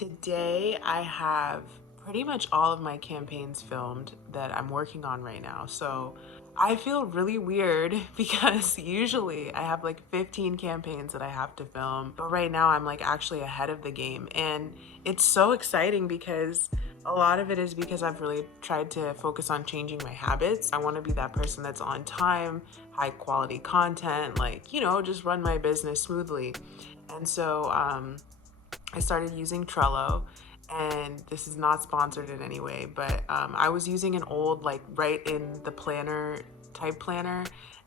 Today I have pretty much all of my campaigns filmed that I'm working on right now. So I feel really weird because usually I have like 15 campaigns that I have to film, but right now I'm like actually ahead of the game. And it's so exciting because a lot of it is because I've really tried to focus on changing my habits. I want to be that person that's on time, high quality content, like, just run my business smoothly. And so I started using Trello, and this is not sponsored in any way, but I was using an old, like, right in the planner type planner,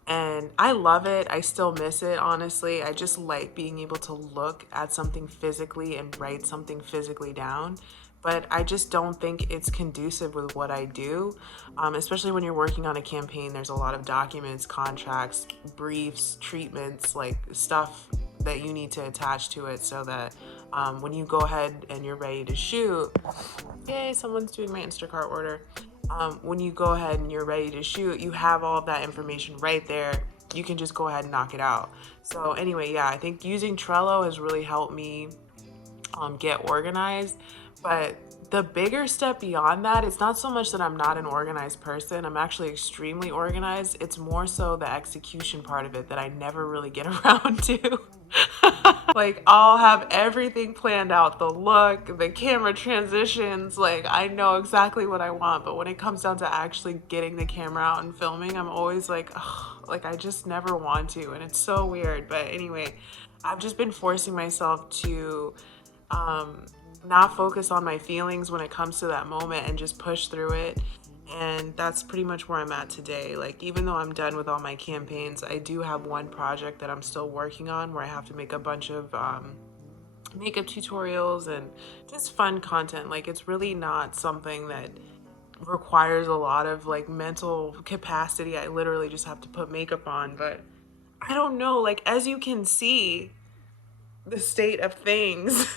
and I love it. I still miss it, honestly. I just like being able to look at something physically and write something physically down. But I just don't think it's conducive with what I do, especially when you're working on a campaign. There's a lot of documents, contracts, briefs, treatments, like stuff that you need to attach to it so that when you go ahead and you're ready to shoot, yay, someone's doing my Instacart order. When you go ahead and you're ready to shoot, you have all of that information right there. You can just go ahead and knock it out. So anyway, yeah, I think using Trello has really helped me get organized. But the bigger step beyond that, it's not so much that I'm not an organized person. I'm actually extremely organized. It's more so the execution part of it that I never really get around to. Like, I'll have everything planned out, the look, the camera transitions, like I know exactly what I want, but when it comes down to actually getting the camera out and filming, I'm always like, ugh, like I just never want to, and it's so weird. But anyway, I've just been forcing myself to um, not focus on my feelings when it comes to that moment and just push through it. And that's pretty much where I'm at today. Like, even though I'm done with all my campaigns, I do have one project that I'm still working on where I have to make a bunch of makeup tutorials and just fun content. Like, it's really not something that requires a lot of like mental capacity. I literally just have to put makeup on. But I don't know, like, as you can see, the state of things.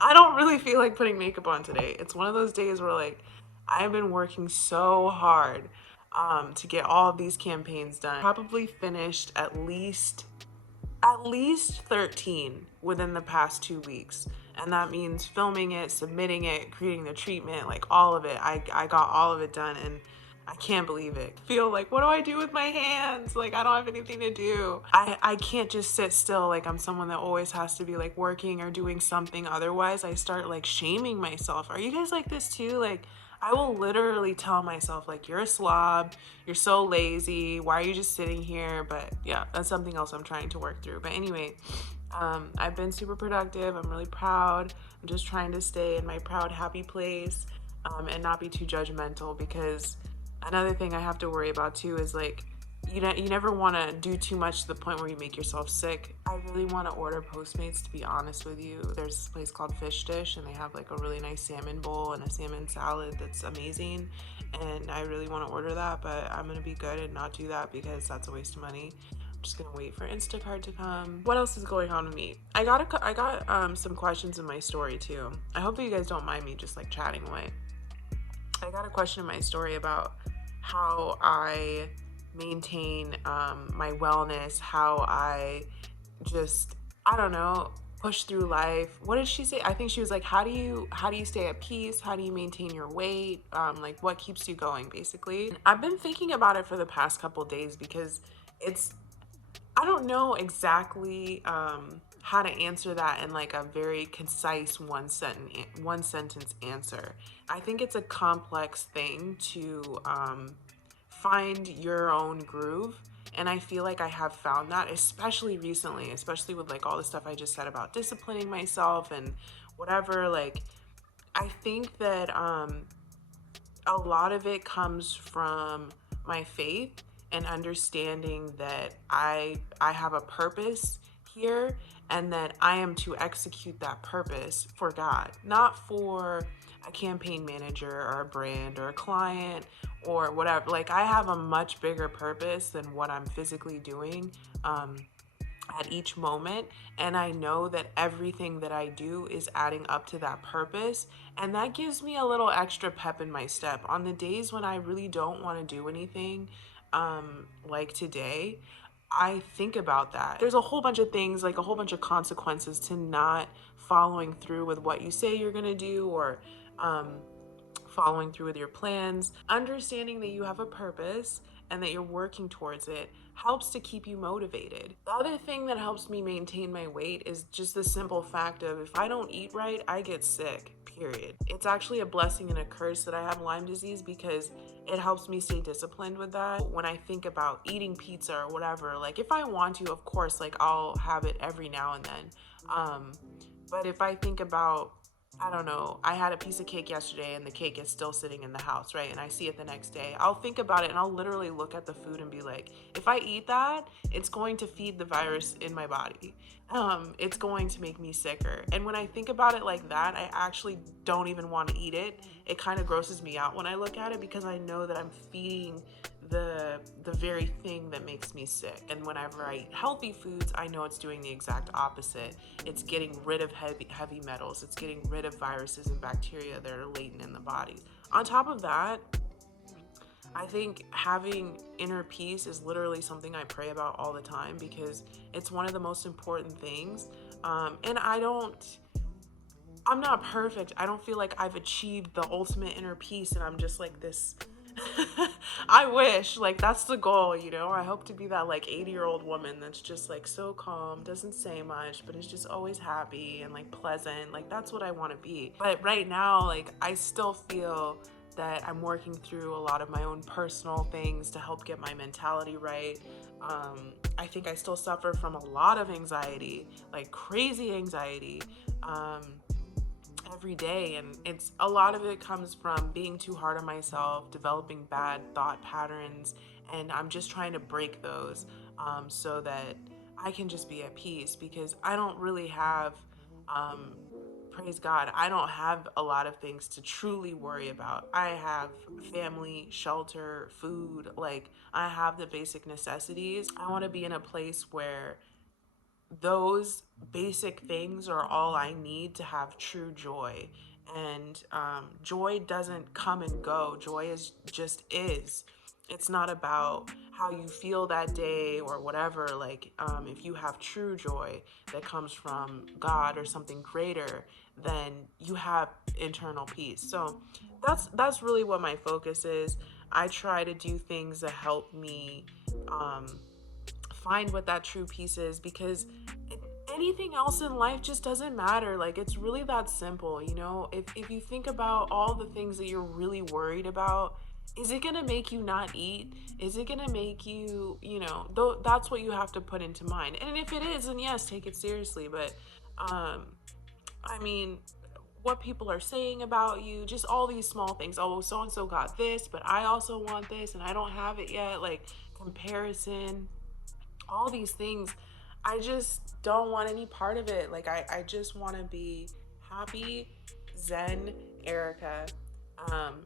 I don't really feel like putting makeup on today. It's one of those days where like I've been working so hard to get all of these campaigns done. Probably finished at least 13 within the past 2 weeks. And that means filming it, submitting it, creating the treatment, like all of it. I got all of it done, and I can't believe it. I feel like, what do I do with my hands? Like, I don't have anything to do. I can't just sit still. Like, I'm someone that always has to be like working or doing something. Otherwise, I start like shaming myself. Are you guys like this too? Like, I will literally tell myself, like, you're a slob, you're so lazy, why are you just sitting here? But yeah, that's something else I'm trying to work through. But anyway, I've been super productive. I'm really proud. I'm just trying to stay in my proud, happy place, and not be too judgmental, because another thing I have to worry about too is like, you never want to do too much to the point where you make yourself sick. I really want to order Postmates, to be honest with you. There's this place called Fish Dish, and they have like a really nice salmon bowl and a salmon salad that's amazing. And I really want to order that, but I'm gonna be good and not do that because that's a waste of money. I'm just gonna wait for Instacart to come. What else is going on with me? I got some questions in my story too. I hope that you guys don't mind me just like chatting away. I got a question in my story about how I maintain my wellness, how I just, I don't know, push through life. What did she say? I think she was like, how do you stay at peace? How do you maintain your weight? Like, what keeps you going, basically. I've been thinking about it for the past couple days because it's, I don't know exactly how to answer that in like a very concise one sentence answer. I think it's a complex thing to find your own groove, and I feel like I have found that, especially recently, especially with like all the stuff I just said about disciplining myself and whatever. Like, I think that a lot of it comes from my faith and understanding that I have a purpose here, and that I am to execute that purpose for God, not for a campaign manager or a brand or a client or whatever. Like, I have a much bigger purpose than what I'm physically doing at each moment, and I know that everything that I do is adding up to that purpose, and that gives me a little extra pep in my step on the days when I really don't want to do anything, like today. I think about that. There's a whole bunch of things, like a whole bunch of consequences to not following through with what you say you're gonna do, or following through with your plans. Understanding that you have a purpose and that you're working towards it helps to keep you motivated. The other thing that helps me maintain my weight is just the simple fact of, if I don't eat right, I get sick, period. It's actually a blessing and a curse that I have Lyme disease, because it helps me stay disciplined with that. When I think about eating pizza or whatever, like if I want to, of course, like I'll have it every now and then. But if I think about, I don't know, I had a piece of cake yesterday and the cake is still sitting in the house, right? And I see it the next day. I'll think about it and I'll literally look at the food and be like, if I eat that, it's going to feed the virus in my body. It's going to make me sicker. And when I think about it like that, I actually don't even want to eat it. It kind of grosses me out when I look at it, because I know that I'm feeding the very thing that makes me sick. And whenever I eat healthy foods, I know it's doing the exact opposite. It's getting rid of heavy metals. It's getting rid of viruses and bacteria that are latent in the body. On top of that, I think having inner peace is literally something I pray about all the time, because it's one of the most important things. And I'm not perfect. I don't feel like I've achieved the ultimate inner peace and I'm just like this. I wish, like, that's the goal, you know? I hope to be that like 80-year-old woman that's just like so calm, doesn't say much, but is just always happy and like pleasant. Like, that's what I want to be. But right now, like, I still feel that I'm working through a lot of my own personal things to help get my mentality right. I think I still suffer from a lot of anxiety, like crazy anxiety. Every day, and it's a lot of it comes from being too hard on myself, developing bad thought patterns, and I'm just trying to break those, so that I can just be at peace, because I don't really have, praise God, I don't have a lot of things to truly worry about. I have family, shelter, food, like I have the basic necessities. I want to be in a place where those basic things are all I need to have true joy. And joy doesn't come and go. Joy is just is. It's not about how you feel that day or whatever. Like, if you have true joy that comes from God or something greater, then you have internal peace. So that's really what my focus is. I try to do things that help me find what that true peace is, because anything else in life just doesn't matter. Like, it's really that simple, you know? If you think about all the things that you're really worried about, is it gonna make you not eat? Is it gonna make you, you know, though that's what you have to put into mind. And if it is, then yes, take it seriously. But I mean, what people are saying about you, just all these small things. Oh, so and so got this, but I also want this and I don't have it yet. Like, comparison, all these things, I just don't want any part of it. Like, I just want to be happy, zen Erica.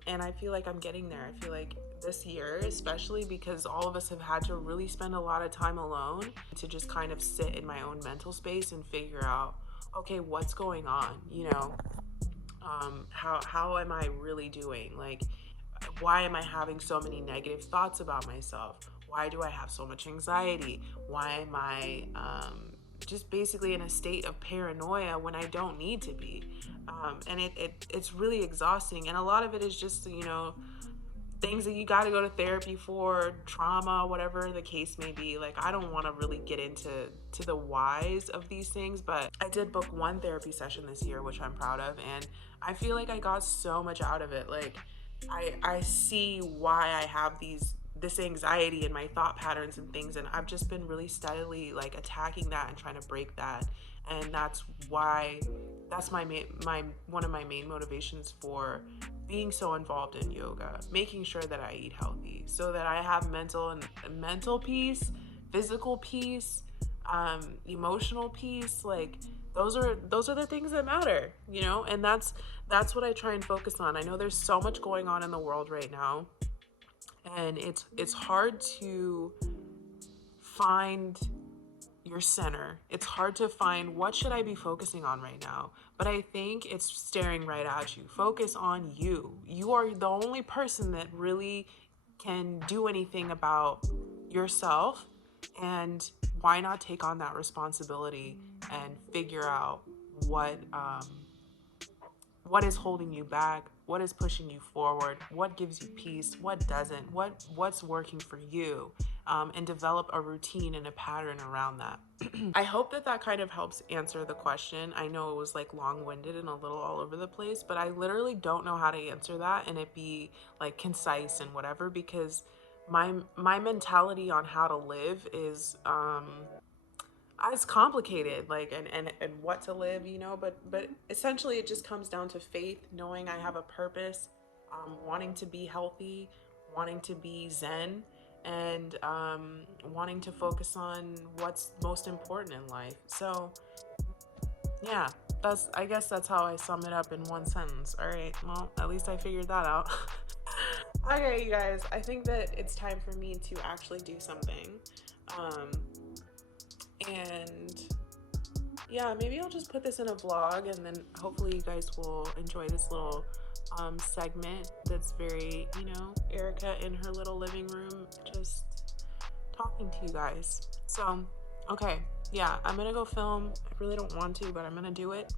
And I feel like I'm getting there. I feel like this year, especially because all of us have had to really spend a lot of time alone, to just kind of sit in my own mental space and figure out, okay, what's going on, you know? How am I really doing? Like, why am I having so many negative thoughts about myself? Why do I have so much anxiety? Why am I just basically in a state of paranoia when I don't need to be? And it's really exhausting. And a lot of it is just, you know, things that you got to go to therapy for, trauma, whatever the case may be. Like, I don't want to really get into the whys of these things, but I did book one therapy session this year, which I'm proud of, and I feel like I got so much out of it. Like, I see why I have this anxiety in my thought patterns and things, and I've just been really steadily like attacking that and trying to break that. And that's why that's my one of my main motivations for being so involved in yoga, making sure that I eat healthy so that I have mental peace, physical peace, emotional peace. Like, those are the things that matter, you know? And that's what I try and focus on. I know there's so much going on in the world right now, and it's hard to find your center. It's hard to find what should I be focusing on right now. But I think it's staring right at you. Focus on you. You are the only person that really can do anything about yourself. And why not take on that responsibility and figure out what is holding you back, what is pushing you forward, what gives you peace, what doesn't, what's working for you, and develop a routine and a pattern around that. I hope that that kind of helps answer the question. I know it was like long-winded and a little all over the place, but I literally don't know how to answer that and it be like concise and whatever, because my mentality on how to live is it's complicated, like, and what to live, you know, but essentially it just comes down to faith, knowing I have a purpose, wanting to be healthy, wanting to be zen, and wanting to focus on what's most important in life. So yeah, I guess that's how I sum it up in one sentence. All right, well, at least I figured that out. Okay, you guys, I think that it's time for me to actually do something. Um, and yeah, maybe I'll just put this in a vlog, and then hopefully you guys will enjoy this little segment that's very, you know, Erica in her little living room just talking to you guys. So, okay, yeah, I'm gonna go film. I really don't want to, but I'm gonna do it.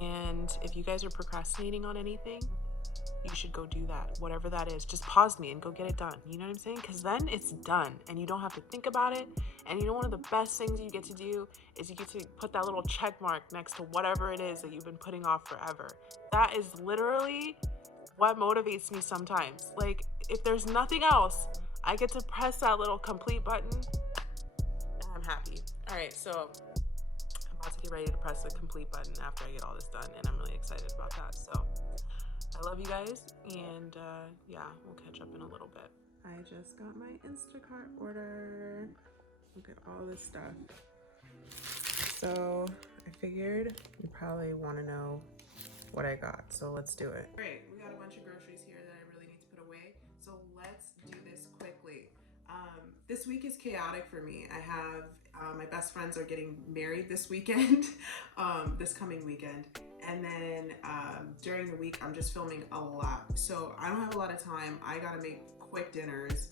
And if you guys are procrastinating on anything, you should go do that, whatever that is. Just pause me and go get it done. You know what I'm saying? Because then it's done and you don't have to think about it. And you know, one of the best things you get to do is you get to put that little check mark next to whatever it is that you've been putting off forever. That is literally what motivates me sometimes. Like, if there's nothing else, I get to press that little complete button and I'm happy. All right, so I'm about to get ready to press the complete button after I get all this done, and I'm really excited about that. So I love you guys, and yeah, we'll catch up in a little bit. I just got my Instacart order. Look at all this stuff. So I figured you probably want to know what I got, so let's do it. All right, we got a bunch of groceries here that I really need to put away, so let's do this quickly. This week is chaotic for me. I have my best friends are getting married this weekend, this coming weekend. And then during the week, I'm just filming a lot. So I don't have a lot of time. I gotta make quick dinners.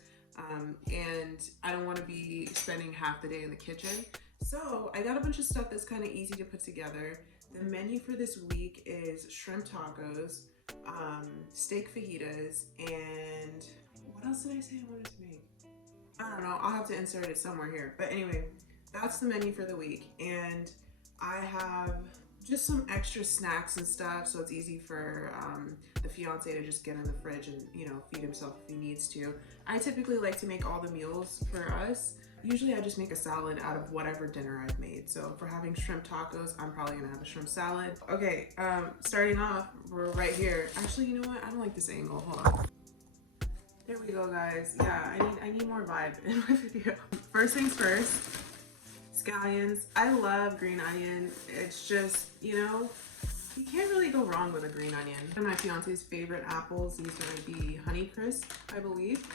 And I don't wanna be spending half the day in the kitchen. So I got a bunch of stuff that's kind of easy to put together. The menu for this week is shrimp tacos, steak fajitas, and what else did I say I wanted to make? I don't know, I'll have to insert it somewhere here. But anyway, that's the menu for the week. And I have just some extra snacks and stuff, so it's easy for the fiance to just get in the fridge and, you know, feed himself if he needs to. I typically like to make all the meals for us. Usually I just make a salad out of whatever dinner I've made. So if we're having shrimp tacos, I'm probably gonna have a shrimp salad. Okay, starting off, we're right here. Actually, you know what? I don't like this angle, hold on. There we go, guys. Yeah, I need more vibe in my video. First things first, scallions. I love green onion. It's just, you know, you can't really go wrong with a green onion. One of my fiance's favorite apples, these are the Honeycrisp, I believe.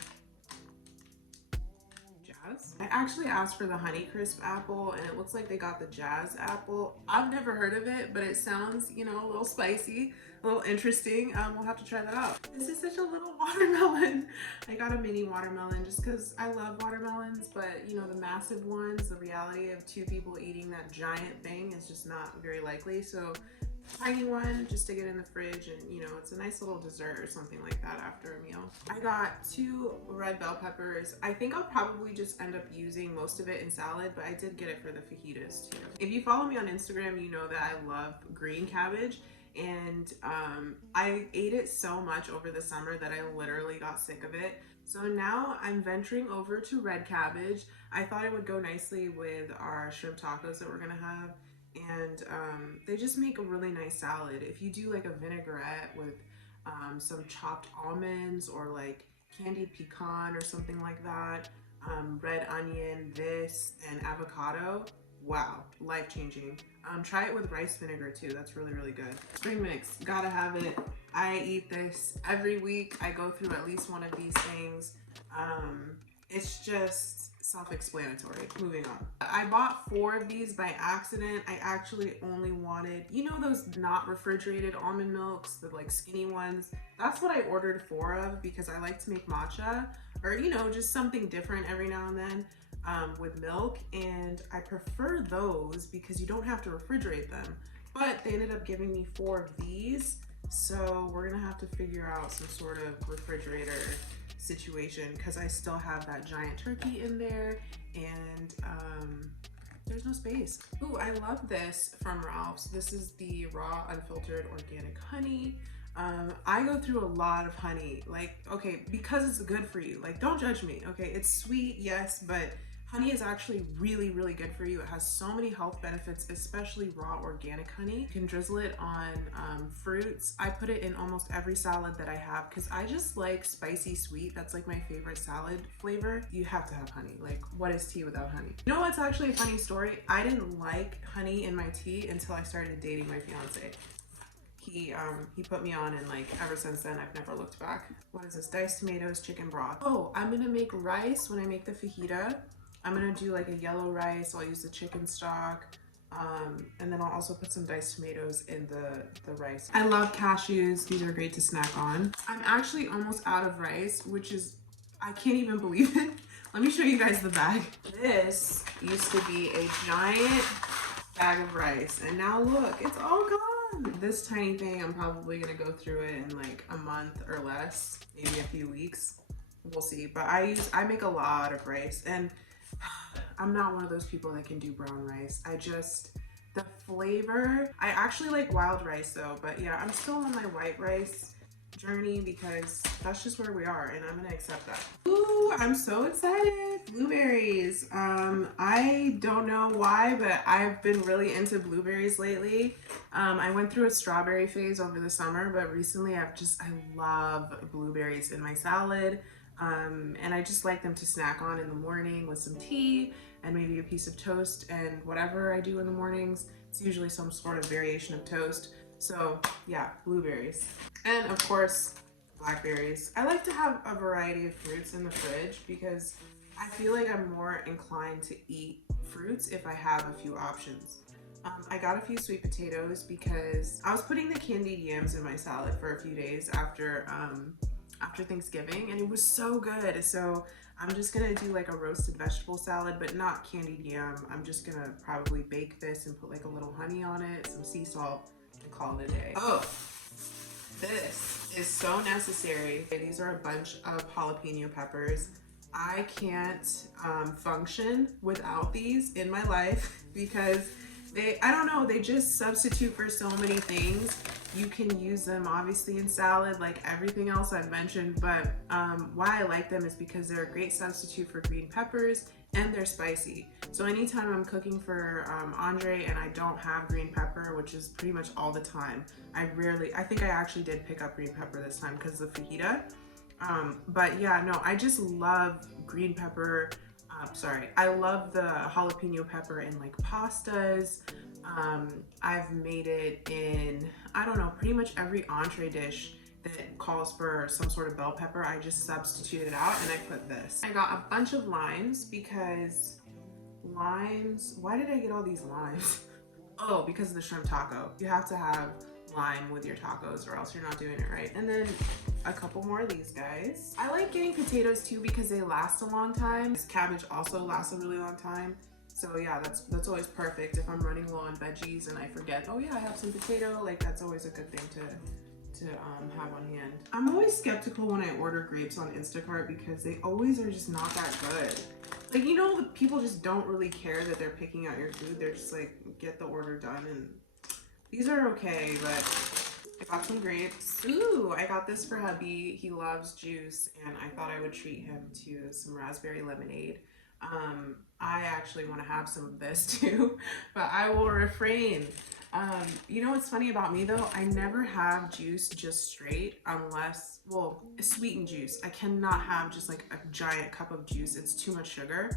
Jazz. I actually asked for the Honeycrisp apple, and it looks like they got the Jazz apple. I've never heard of it, but it sounds, you know, a little spicy, a little interesting. We'll have to try that out. This is such a little watermelon. I got a mini watermelon just because I love watermelons, but you know, the massive ones, the reality of two people eating that giant thing is just not very likely. So tiny one just to get in the fridge, and you know, it's a nice little dessert or something like that after a meal. I got 2 red bell peppers. I think I'll probably just end up using most of it in salad, but I did get it for the fajitas too. If you follow me on Instagram, you know that I love green cabbage, and I ate it so much over the summer that I literally got sick of it. So now I'm venturing over to red cabbage. I thought it would go nicely with our shrimp tacos that we're gonna have. And they just make a really nice salad. If you do like a vinaigrette with some chopped almonds or like candied pecan or something like that, red onion, this, and avocado, wow, life-changing. Try it with rice vinegar too, that's really, really good. Spring mix, gotta have it. I eat this every week. I go through at least one of these things. It's just self-explanatory. Moving on. I bought 4 of these by accident. I actually only wanted, you know, those not refrigerated almond milks, the like skinny ones. That's what I ordered 4 of because I like to make matcha, or you know, just something different every now and then. with milk, and I prefer those because you don't have to refrigerate them. But they ended up giving me 4 of these, so we're gonna have to figure out some sort of refrigerator situation because I still have that giant turkey in there, and there's no space. Ooh, I love this from Ralph's. This is the raw unfiltered organic honey. I go through a lot of honey, like, okay, because it's good for you. Like, don't judge me, okay? It's sweet, yes, but honey is actually really, really good for you. It has so many health benefits, especially raw organic honey. You can drizzle it on fruits. I put it in almost every salad that I have because I just like spicy sweet. That's like my favorite salad flavor. You have to have honey. Like, what is tea without honey? You know what's actually a funny story? I didn't like honey in my tea until I started dating my fiance. He put me on, and like ever since then I've never looked back. What is this? Diced tomatoes, chicken broth. Oh, I'm gonna make rice when I make the fajita. I'm gonna do like a yellow rice. I'll use the chicken stock, and then I'll also put some diced tomatoes in the rice. I love cashews. These are great to snack on. I'm actually almost out of rice, which is, I can't even believe it. Let me show you guys the bag. This used to be a giant bag of rice, and now look, it's all gone. This tiny thing, I'm probably gonna go through it in like a month or less, maybe a few weeks. We'll see. But I make a lot of rice, and I'm not one of those people that can do brown rice. The flavor, I actually like wild rice though, but yeah, I'm still on my white rice journey because that's just where we are, and I'm gonna accept that. Ooh, I'm so excited. Blueberries. I don't know why, but I've been really into blueberries lately. I went through a strawberry phase over the summer, but recently I love blueberries in my salad. And I just like them to snack on in the morning with some tea and maybe a piece of toast, and whatever I do in the mornings, it's usually some sort of variation of toast. So yeah, blueberries. And of course, blackberries. I like to have a variety of fruits in the fridge because I feel like I'm more inclined to eat fruits if I have a few options. I got a few sweet potatoes because I was putting the candied yams in my salad for a few days after Thanksgiving, and it was so good. So I'm just gonna do like a roasted vegetable salad, but not candied yam. I'm just gonna probably bake this and put like a little honey on it, some sea salt, and call it a day. Oh, this is so necessary. These are a bunch of jalapeno peppers. I can't function without these in my life because I don't know, they just substitute for so many things. You can use them obviously in salad like everything else I've mentioned, but why I like them is because they're a great substitute for green peppers, and they're spicy. So anytime I'm cooking for Andre and I don't have green pepper, which is pretty much all the time, I think I actually did pick up green pepper this time because of the fajita. But yeah, no, I just love green pepper. I love the jalapeno pepper in like pastas. I've made it in, I don't know, pretty much every entree dish that calls for some sort of bell pepper. I just substitute it out and I put this. I got a bunch of limes because why did I get all these limes? Oh, because of the shrimp taco. You have to have lime with your tacos or else you're not doing it right. And then a couple more of these guys. I like getting potatoes too because they last a long time. This cabbage also lasts a really long time. So yeah, that's always perfect if I'm running low on veggies and I forget, oh yeah, I have some potato. Like, that's always a good thing to have on hand. I'm always skeptical when I order grapes on Instacart because they always are just not that good. Like, you know, the people just don't really care that they're picking out your food. They're just like, get the order done, and these are okay, but I got some grapes. Ooh, I got this for hubby. He loves juice, and I thought I would treat him to some raspberry lemonade. I actually want to have some of this too, but I will refrain. You know what's funny about me though? I never have juice just straight unless, well, sweetened juice. I cannot have just like a giant cup of juice. It's too much sugar.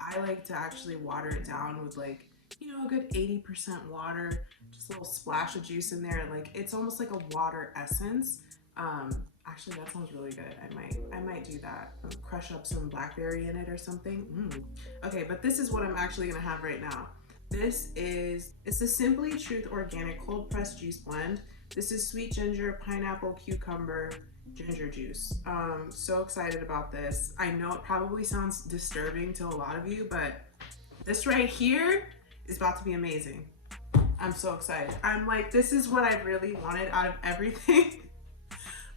I like to actually water it down with like, you know, a good 80% water, just a little splash of juice in there. Like, it's almost like a water essence. Actually, that sounds really good. I might do that. Crush up some blackberry in it or something. Okay, but this is what I'm actually gonna have right now. It's the Simply Truth Organic Cold Pressed Juice Blend. This is sweet ginger, pineapple, cucumber, ginger juice. So excited about this. I know it probably sounds disturbing to a lot of you, but this right here is about to be amazing. I'm so excited. I'm like, this is what I really wanted out of everything.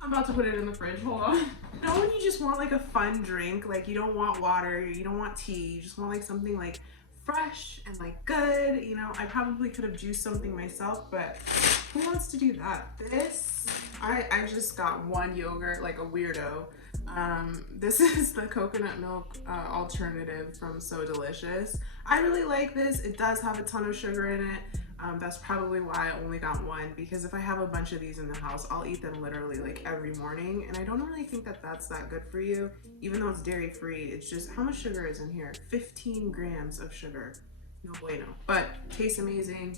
I'm about to put it in the fridge. Hold on. You know when you just want like a fun drink, like you don't want water, you don't want tea, you just want like something like fresh and like good. You know, I probably could have juiced something myself, but who wants to do that? This, I just got one yogurt like a weirdo. This is the coconut milk alternative from So Delicious. I really like this. It does have a ton of sugar in it. That's probably why I only got one, because if I have a bunch of these in the house, I'll eat them literally like every morning, and I don't really think that that's that good for you, even though it's dairy free. It's just, how much sugar is in here? 15 grams of sugar. No bueno. But tastes amazing.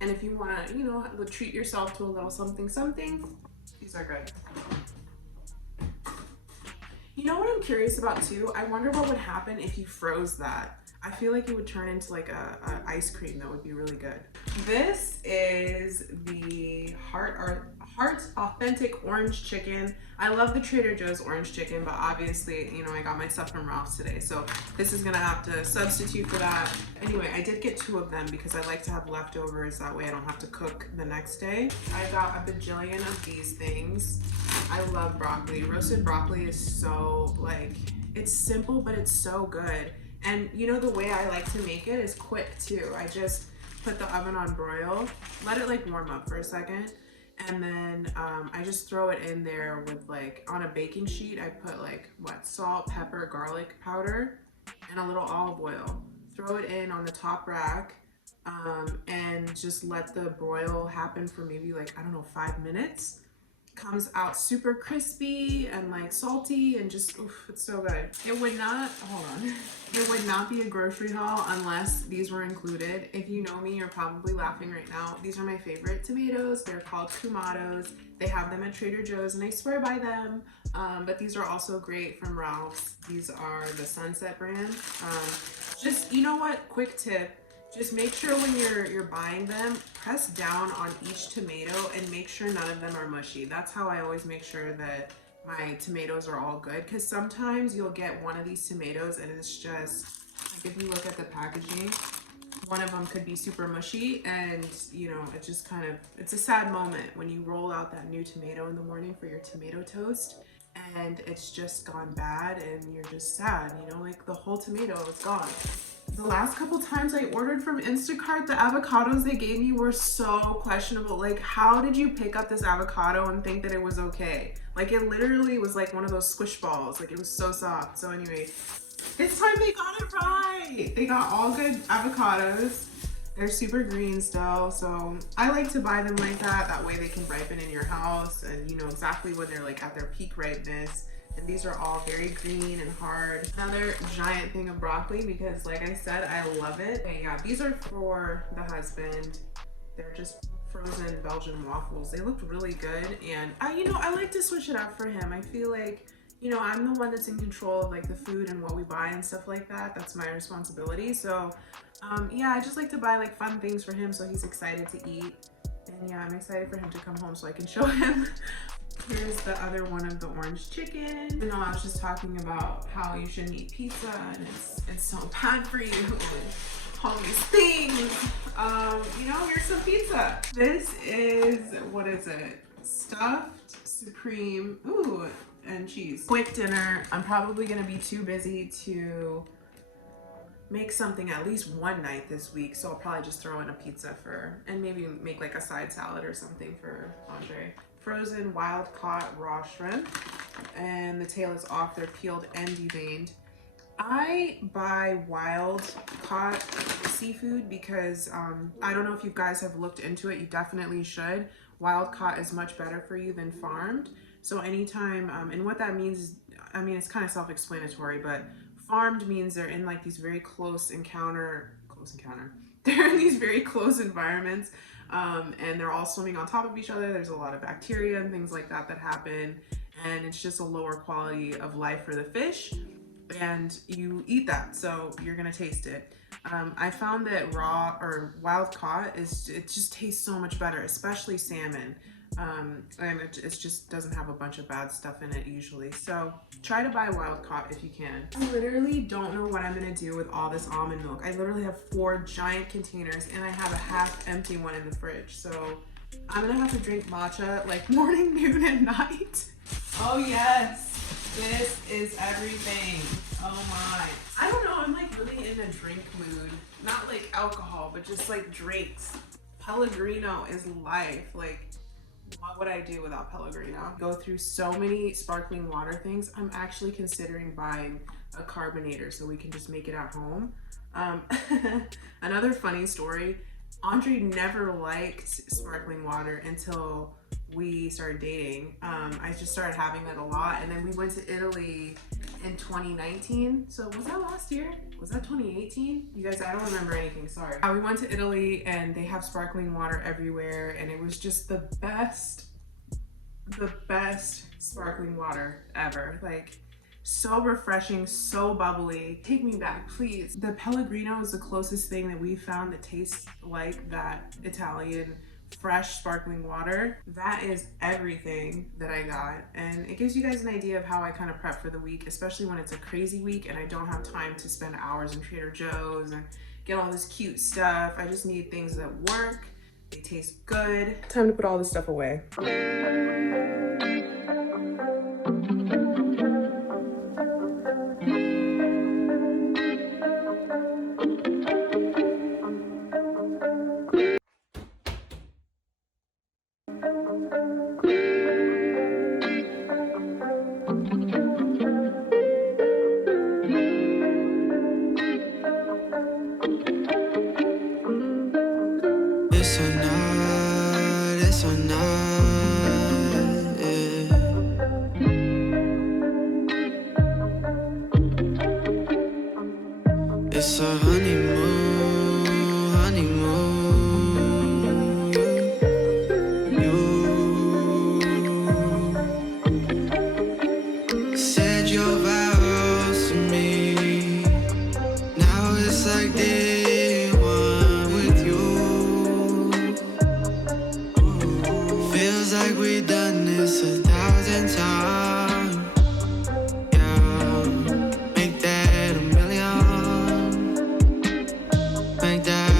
And if you want to, you know, treat yourself to a little something something, these are good. You know what I'm curious about too? I wonder what would happen if you froze that. I feel like it would turn into like a ice cream that would be really good. This is the Heart Authentic Orange Chicken. I love the Trader Joe's orange chicken, but obviously, you know, I got my stuff from Ralph's today, so this is gonna have to substitute for that. Anyway, I did get 2 of them because I like to have leftovers. That way I don't have to cook the next day. I got a bajillion of these things. I love broccoli. Roasted broccoli is so, like, it's simple, but it's so good. And you know, the way I like to make it is quick too. I just put the oven on broil, let it like warm up for a second, and then I just throw it in there with like, on a baking sheet, I put like what, salt, pepper, garlic powder, and a little olive oil. Throw it in on the top rack, and just let the broil happen for maybe like, I don't know, 5 minutes. Comes out super crispy and like salty and just, oof, it's so good. It would not, hold on, it would not be a grocery haul unless these were included. If you know me, you're probably laughing right now. These are my favorite tomatoes. They're called Kumatos. They have them at Trader Joe's and I swear by them. But these are also great from Ralph's. These are the Sunset brand. Just, you know what, quick tip. Just make sure when you're buying them, press down on each tomato and make sure none of them are mushy. That's how I always make sure that my tomatoes are all good, because sometimes you'll get one of these tomatoes and it's just, like if you look at the packaging, one of them could be super mushy, and you know, it just kind of, it's a sad moment when you roll out that new tomato in the morning for your tomato toast and it's just gone bad and you're just sad, you know, like the whole tomato is gone. The last couple times I ordered from Instacart, the avocados they gave me were so questionable. Like, how did you pick up this avocado and think that it was okay? Like, it literally was like one of those squish balls. Like, it was so soft. So anyway, this time they got it right. They got all good avocados. They're super green still, so I like to buy them like that. That way they can ripen in your house and you know exactly when they're like at their peak ripeness. And these are all very green and hard. Another giant thing of broccoli because like I said, I love it. Okay, yeah, these are for the husband. They're just frozen Belgian waffles. They looked really good, and you know, I like to switch it up for him. I feel like, you know, I'm the one that's in control of like the food and what we buy and stuff like that. That's my responsibility. So yeah, I just like to buy like fun things for him so he's excited to eat. And yeah, I'm excited for him to come home so I can show him. Here's the other one of the orange chicken. You know, I was just talking about how you shouldn't eat pizza and it's so bad for you and all these things. You know, here's some pizza. This is, what is it? Stuffed supreme, ooh, and cheese. Quick dinner. I'm probably gonna be too busy to make something at least one night this week, so I'll probably just throw in a pizza and maybe make like a side salad or something for Andre. Frozen wild caught raw shrimp, and the tail is off. They're peeled and deveined. I buy wild caught seafood because I don't know if you guys have looked into it. You definitely should. Wild caught is much better for you than farmed. So anytime, and what that means is, I mean, it's kind of self-explanatory, but farmed means they're in like these very close encounter. They're in these very close environments, and they're all swimming on top of each other. There's a lot of bacteria and things like that that happen, and it's just a lower quality of life for the fish. and you eat that, so you're gonna taste it. I found that raw or wild caught it just tastes so much better, especially salmon. And it just doesn't have a bunch of bad stuff in it usually. So try to buy wild caught if you can. I literally don't know what I'm gonna do with all this almond milk. I literally have 4 giant containers and I have a half empty one in the fridge. So I'm gonna have to drink matcha like morning, noon, and night. Oh yes. This is everything. Oh my. I don't know, I'm like really in a drink mood. Not like alcohol, but just like drinks. Pellegrino is life. Like, what would I do without Pellegrino? Go through so many sparkling water things. I'm actually considering buying a carbonator so we can just make it at home. Another funny story, Andre never liked sparkling water until we started dating. I just started having it a lot, and then we went to Italy in 2019. So was that last year? Was that 2018? You guys, I don't remember anything, sorry. We went to Italy and they have sparkling water everywhere, and it was just the best sparkling water ever. Like, so refreshing, so bubbly. Take me back, please. The Pellegrino is the closest thing that we found that tastes like that Italian fresh sparkling water. That is everything that I got, and it gives you guys an idea of how I kind of prep for the week, especially when it's a crazy week and I don't have time to spend hours in Trader Joe's and get all this cute stuff. I just need things that work, they taste good. Time to put all this stuff away. It's or not, yeah. It's a honeymoon, you said your vows to me. Now it's like day one with you. Feels like we've done this 1,000 times. Yeah, make that a million. Make that.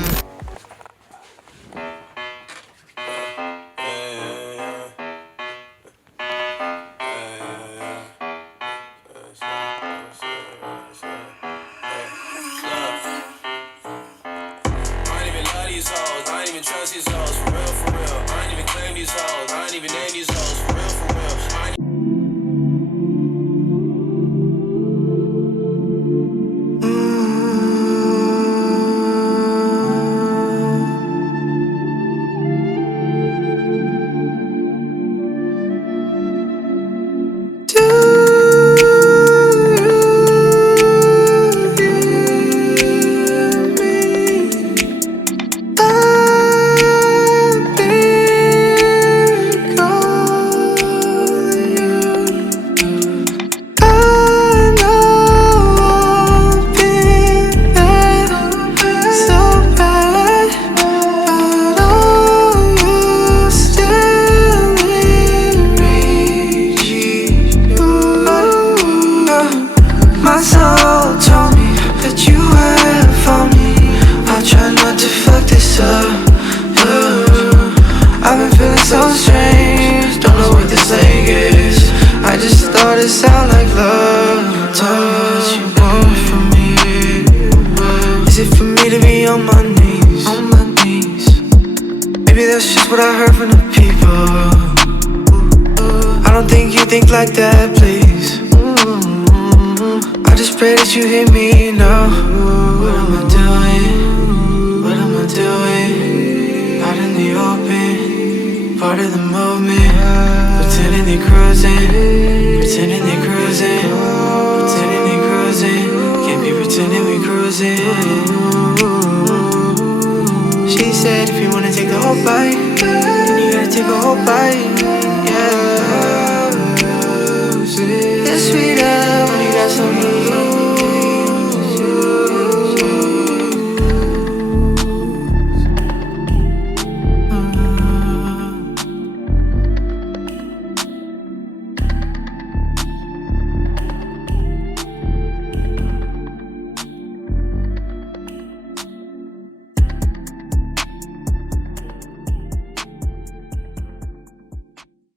I ain't even trust these hoes, for real, for real. I ain't even claim these hoes, I ain't even name these hoes, for real, for real. It sound like love. Tell me what you want from me. Is it for me to be on my knees? On my knees. Maybe that's just what I heard from the people. I don't think you think like that, please. I just pray that you hear me now. What am I doing? What am I doing? Out in the open, part of the movement. Pretending they cruising, pretending they cruising, pretending they cruising. Can't be pretending we cruising. She said if you wanna take the whole bite, then you gotta take a whole bite. Yeah, it's sweeter when you got something.